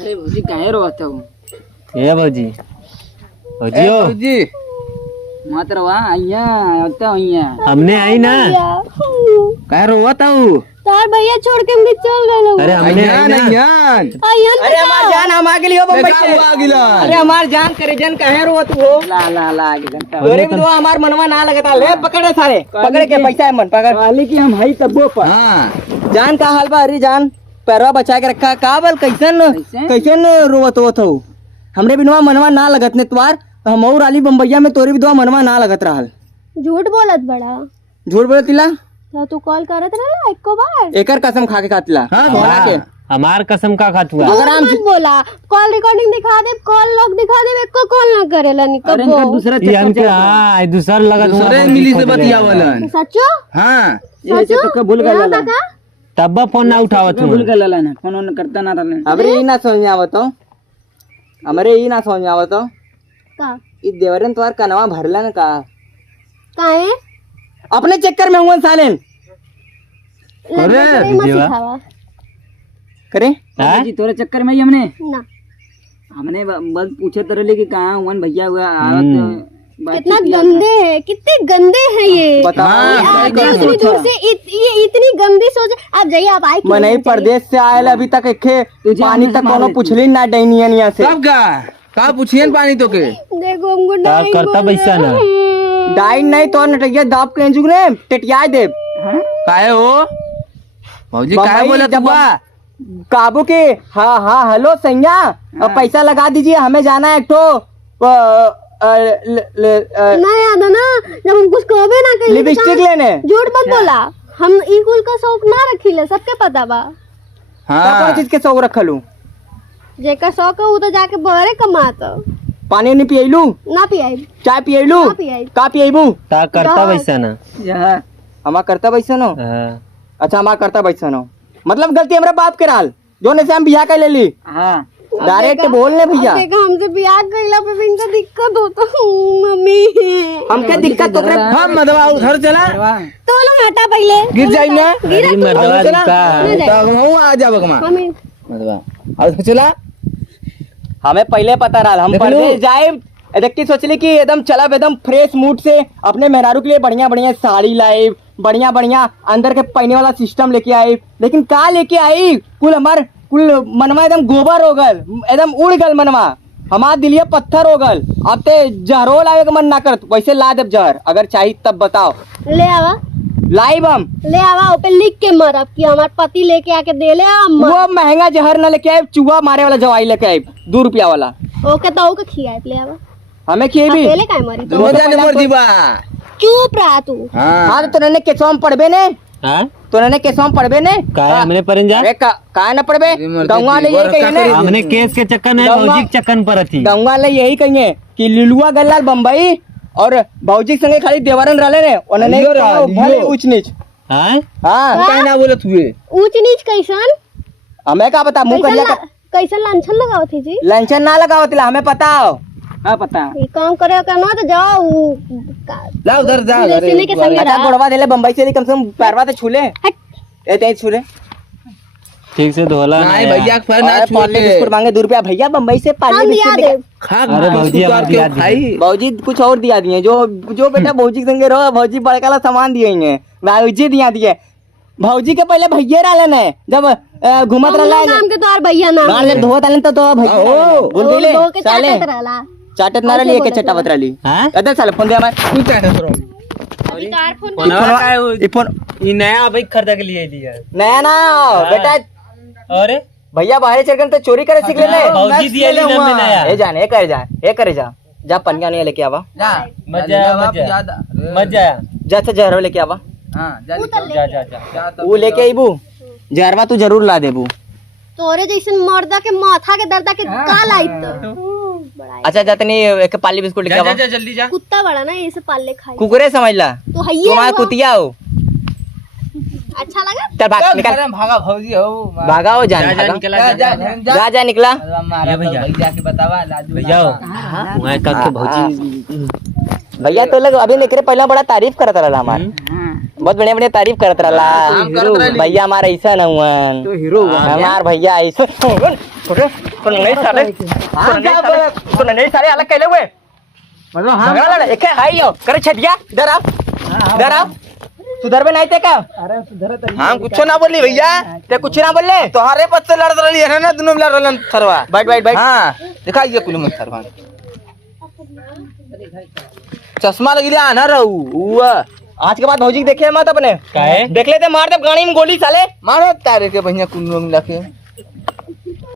अरे भौजी काहे रोता हूँ? ए भौजी भौजी हो भौजी मत रवा आइया आता आइया हमने आई ना काहे रोता हूँ? तार भैया छोड़ के हमके चल गए। अरे हमने आई ना अरे हमार जान हम आ गेली हो बम्बई से। अरे हमार जान करे जन काहे रोत हो? ला ला ला गेलन तोरे भी दुआ हमार मनवा ना लगता। ले पकड़े सारे पकड़ के पैसा है मन पकड़ वाली की हम हई तब्बो पर। हां जान का हाल बा? अरे जान पैरवा बचा के रखा का बल कैसन रोवत हो? हमरे बिनवा मनवा ना लगत ने त्वार हम और आली बम्बैया में तोरे भी दुआ मनवा ना लगत रहल। झूठ बोलत बड़ा। झूठ बोलतिला तो तू कॉल करत रहला एको बार? एकर कसम खा के खातिला। हां बोला के हमार कसम का खातुआ। अगर हम बोला कॉल रिकॉर्डिंग दिखा दे, कॉल लॉग दिखा दे, एको कॉल ना करेला निकबो। दूसरा हमके हां दूसरा लगत दूसरे मिली से बतियावलन। सच्चो? हां ये से तो भूल गइला तब फोन ना उठावत भूल गइला ना फोन करता ना रहले। हमरे ई ना समझ आवत हो, हमरे ई ना समझ आवत हो का ई देवरन तोर कनवा भरला न का काहे? अपने चक्कर में हुआ सालेन अरे मत सिखावा करे जी तोरे चक्कर में ही हमने ना। बस पूछे तो रहे कि कहाँ हुआ भैया हुआ आवत कितना गंदे है, कितने गंदे हैं ये। उतनी दूर से ये इतनी गंदी सोच। आप जाइए आप आए मैं नहीं परदेश से आयल अभी तक एखे पानी तक कोनो पूछली ना डैनियन यहाँ से कब का पूछियन पानी तो के देखो हमको डाइन करता पैसा ना डाइन नहीं तो नटैया दाब के जुग ने टेटिया दे काहे हो भौजी काहे बोला तबा काबू के। हाँ हेलो सैया अब पैसा लगा दीजिए हमें जाना है एक तो ना याद है ना जब हम कुछ कहबे ना कहीं लिपस्टिक लेने। झूठ मत बोला। हम ई कुल का शौक ना रखीले, सबके पता बा। कौन चीज के शौक रखलू? जेका शौक है वो तो जाके बहरे कमात। पानी नहीं पियलू? ना पियाई। चाय पियलू? ना पियाई। का पियबू? ता करता पैसा ना हमार करता पैसा नो। हाँ। अच्छा हमार करता पैसा नो मतलब गलती हमरा बाप के राल जो ने से हम बियाह कर लेली। हां डायरेक्ट बोल ले भैया। देखा हमसे बियाह कइला पे भी इनका दिक्कत होता मम्मी। हमके दिक्कत तो करे हम मदवा उधर चला तो लो हटा पहले गिर जाई ना अरे मर्दवा का तो आ जा बगमा मम्मी मदवा और चला हमें पहले पता रहा हम परदेश जाए देख के सोचली कि एकदम चला एकदम फ्रेश मूड से अपने मेहरारू के लिए बढ़िया बढ़िया साड़ी लाए, बढ़िया बढ़िया अंदर के पहने वाला सिस्टम लेके आई। लेकिन का लेके आई कुल मनवा एकदम गोबर हो गल, एकदम उड़ गल मनवा। हमार दिलिया पत्थर हो गल। अब ते जहरो लावे के मन ना करत वैसे ला देब जहर अगर चाहिए तब बताओ। ले आवा लाइव हम ले आवा ऊपर लिख के मरब कि हमार पति लेके आके दे ले वो महंगा जहर न लेके आए, चूहा मारे वाला दवाई लेके आए 2 रुपया वाला। ओके तो ओके खियाए ले आवा। हमें खिएबी अकेले काहे मरी तो? हो जाने मर जीवा। चुप रहा तू। हां तो तने केसम पड़बे ने। हां तो ने केसम पड़बे ने का हमने परन जा अरे का न पड़बे गंगा ले यही कहिए ने हमने केस के चक्कर में भौजी के चक्कर पर थी। गंगा ले यही कहिए कि लिलुआ गल्लाल बम्बई और भौजी संगे खाली देवरन रहले ने उन्होंने भले ऊंच नीच। हां हां काहे ना बोलत हुए ऊंच नीच कैसन? हमें का पता मुंह करिया कैसन लांछन लगाओ थी जी? लंचन ना लगावतिला हमें पता हो। हां पता ये काम करे का ना तो जाओ ला उधर जा सीने के संगे अच्छा गोड़वा देले बम्बई से कम से कम पैरवा तो छूले ए छूले ठीक से धोला नहीं भैया पैर ना छू पार्ले बिस्कुट मांगे 2 रुपया भैया बम्बई से पार्ले बिस्कुट खा अरे भौजी अब खाई भौजी कुछ और दिया दिए जो बेटा भौजी के संगे रहो भौजी बड़का ला सामान दिए हैं भौजी दिया दिए। भौजी के पहले भैया रहले ने जब घुमत रहला नाम के तोर भैया नाम गाल में धोत आले तो भैया भूल गइले साले रहला चाटत ना रहली के चटावत रहली। हां अदर साले फोन दे हमार तू क्या कर रहा अधिकार फोन ये फोन ये नया भाई खरीद के लिए लिया नया ना बेटा अरे भैया बाहर चढ़ तो चोरी करे सीख ले भौजी दिया ली ना नया ए जान ए करे जा पनिया नहीं लेके आवा जा मजा जा से जहरो लेके आवा। हां जा वो लेके आईबू जहरवा तू जरूर ला देबू। तोरे जैसन मर्दा के माथा के दर्दा के का लाइत तो अच्छा जातनी एक पाली बिस्कुट लेके आवा। जल्दी जा कुत्ता बड़ा ना ऐसे पाले खाई कुकुरे समझला तो हइये तुम्हारा कुतिया हो। अच्छा लगा चल भाग निकल भागा भौजी हो भागा हो जान जा निकला भैया के बतावा लाजू भैया वहां का के भौजी भैया तो लोग अभी निकले पहला बड़ा तारीफ करता रहा हमार बहुत बढ़िया बढ़िया तारीफ करत रहला भैया हमारा ऐसा न हुआ तो हीरो हमार भैया ऐसा तो नहीं साले तो नहीं साले अलग कैले हुए मतलब हां झगड़ा लड़ा एक हाई हो करे छटिया इधर आओ सुधर में नहीं थे का अरे सुधर हम कुछ ना बोली भैया ते कुछ ना बोले तोहरे पत्ते लड़ रही है ना दोनों लड़ रहलन थरवा बैठ हां दिखाइए कुल में थरवा चश्मा लगी लिया ना रहू आज के बाद भौजी देखे मत अपने देख लेते मार दे गाड़ी में गोली साले मारो तारे के भैया कुल मिला के